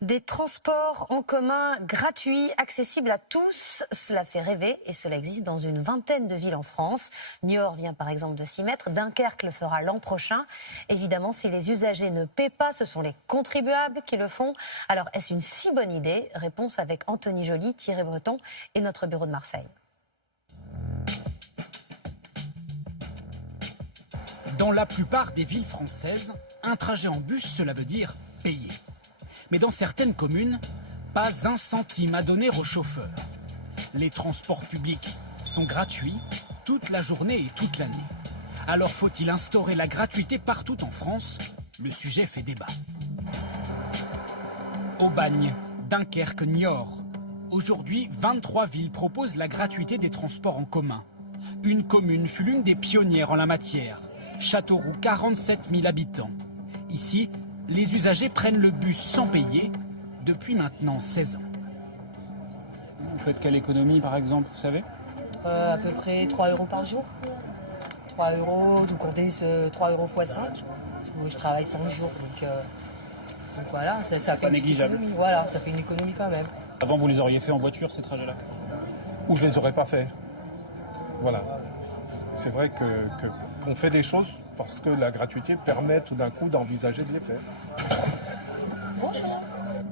Des transports en commun gratuits, accessibles à tous, cela fait rêver et cela existe dans une vingtaine de villes en France. Niort vient par exemple de s'y mettre, Dunkerque le fera l'an prochain. Évidemment, si les usagers ne paient pas, ce sont les contribuables qui le font. Alors, est-ce une si bonne idée? Réponse avec Anthony Joly, Thierry Breton et notre bureau de Marseille. Dans la plupart des villes françaises, un trajet en bus, cela veut dire payer. Mais dans certaines communes, pas un centime à donner aux chauffeurs. Les transports publics sont gratuits toute la journée et toute l'année. Alors faut-il instaurer la gratuité partout en France? Le sujet fait débat. Aubagne, Dunkerque, Niort. Aujourd'hui, 23 villes proposent la gratuité des transports en commun. Une commune fut l'une des pionnières en la matière. Châteauroux, 47 000 habitants. Ici, les usagers prennent le bus sans payer depuis maintenant 16 ans. Vous faites quelle économie par exemple, vous savez? À peu près 3 € par jour. 3 €, tout compter 3 € x 5. Parce que je travaille 5 jours, donc voilà, ça fait pas une négligeable. économie. Voilà, ça fait une économie quand même. Avant, vous les auriez fait en voiture, ces trajets-là? Ou je les aurais pas fait. Voilà. C'est vrai qu'on fait des choses parce que la gratuité permet tout d'un coup d'envisager de les faire. Bonjour.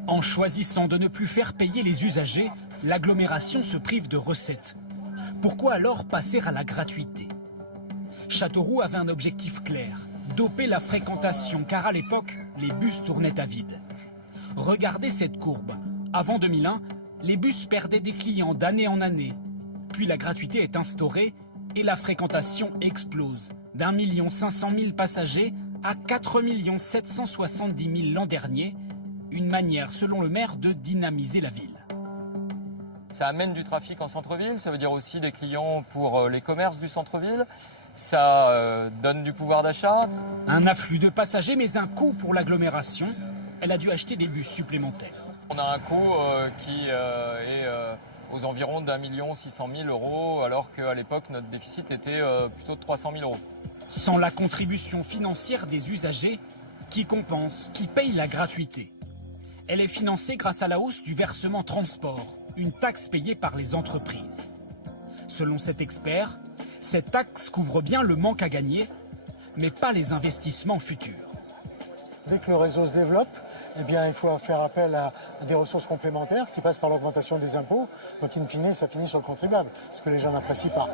En choisissant de ne plus faire payer les usagers, l'agglomération se prive de recettes. Pourquoi alors passer à la gratuité? Châteauroux avait un objectif clair, doper la fréquentation, car à l'époque, les bus tournaient à vide. Regardez cette courbe. Avant 2001, les bus perdaient des clients d'année en année. Puis la gratuité est instaurée et la fréquentation explose. d'1 500 000 passagers à 4 770 000 l'an dernier. Une manière, selon le maire, de dynamiser la ville. Ça amène du trafic en centre-ville, ça veut dire aussi des clients pour les commerces du centre-ville. Ça donne du pouvoir d'achat. Un afflux de passagers, mais un coût pour l'agglomération. Elle a dû acheter des bus supplémentaires. On a un coût qui est aux environs d'1 600 000 €, alors qu'à l'époque, notre déficit était plutôt de 300 000 €. Sans la contribution financière des usagers, qui compense, qui paye la gratuité. Elle est financée grâce à la hausse du versement transport, une taxe payée par les entreprises. Selon cet expert, cette taxe couvre bien le manque à gagner, mais pas les investissements futurs. Dès que le réseau se développe, eh bien, il faut faire appel à des ressources complémentaires qui passent par l'augmentation des impôts. Donc, in fine, ça finit sur le contribuable, ce que les gens n'apprécient pas.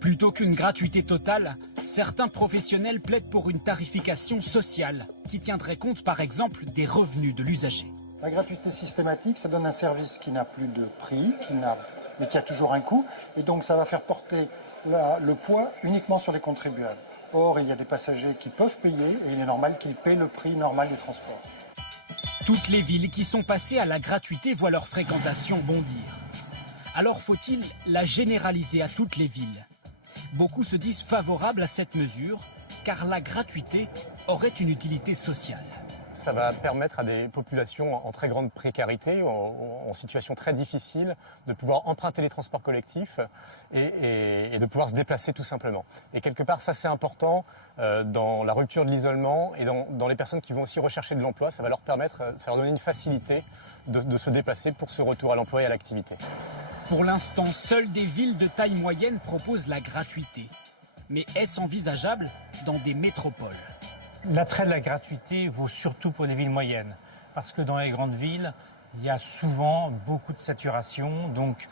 Plutôt qu'une gratuité totale, certains professionnels plaident pour une tarification sociale qui tiendrait compte, par exemple, des revenus de l'usager. La gratuité systématique, ça donne un service qui n'a plus de prix, mais qui a toujours un coût. Et donc, ça va faire porter le poids uniquement sur les contribuables. Or, il y a des passagers qui peuvent payer et il est normal qu'ils paient le prix normal du transport. Toutes les villes qui sont passées à la gratuité voient leur fréquentation bondir. Alors faut-il la généraliser à toutes les villes? Beaucoup se disent favorables à cette mesure, car la gratuité aurait une utilité sociale. Ça va permettre à des populations en très grande précarité, en situation très difficile, de pouvoir emprunter les transports collectifs et de pouvoir se déplacer tout simplement. Et quelque part, ça c'est important dans la rupture de l'isolement et dans les personnes qui vont aussi rechercher de l'emploi. Ça va leur permettre, ça va leur donner une facilité de se déplacer pour ce retour à l'emploi et à l'activité. Pour l'instant, seules des villes de taille moyenne proposent la gratuité. Mais est-ce envisageable dans des métropoles? L'attrait de la gratuité vaut surtout pour les villes moyennes, parce que dans les grandes villes, il y a souvent beaucoup de saturation, donc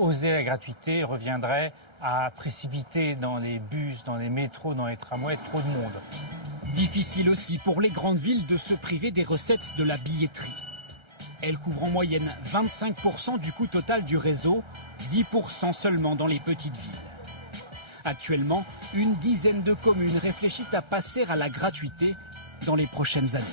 oser la gratuité reviendrait à précipiter dans les bus, dans les métros, dans les tramways, trop de monde. Difficile aussi pour les grandes villes de se priver des recettes de la billetterie. Elle couvre en moyenne 25% du coût total du réseau, 10% seulement dans les petites villes. Actuellement, une dizaine de communes réfléchissent à passer à la gratuité dans les prochaines années.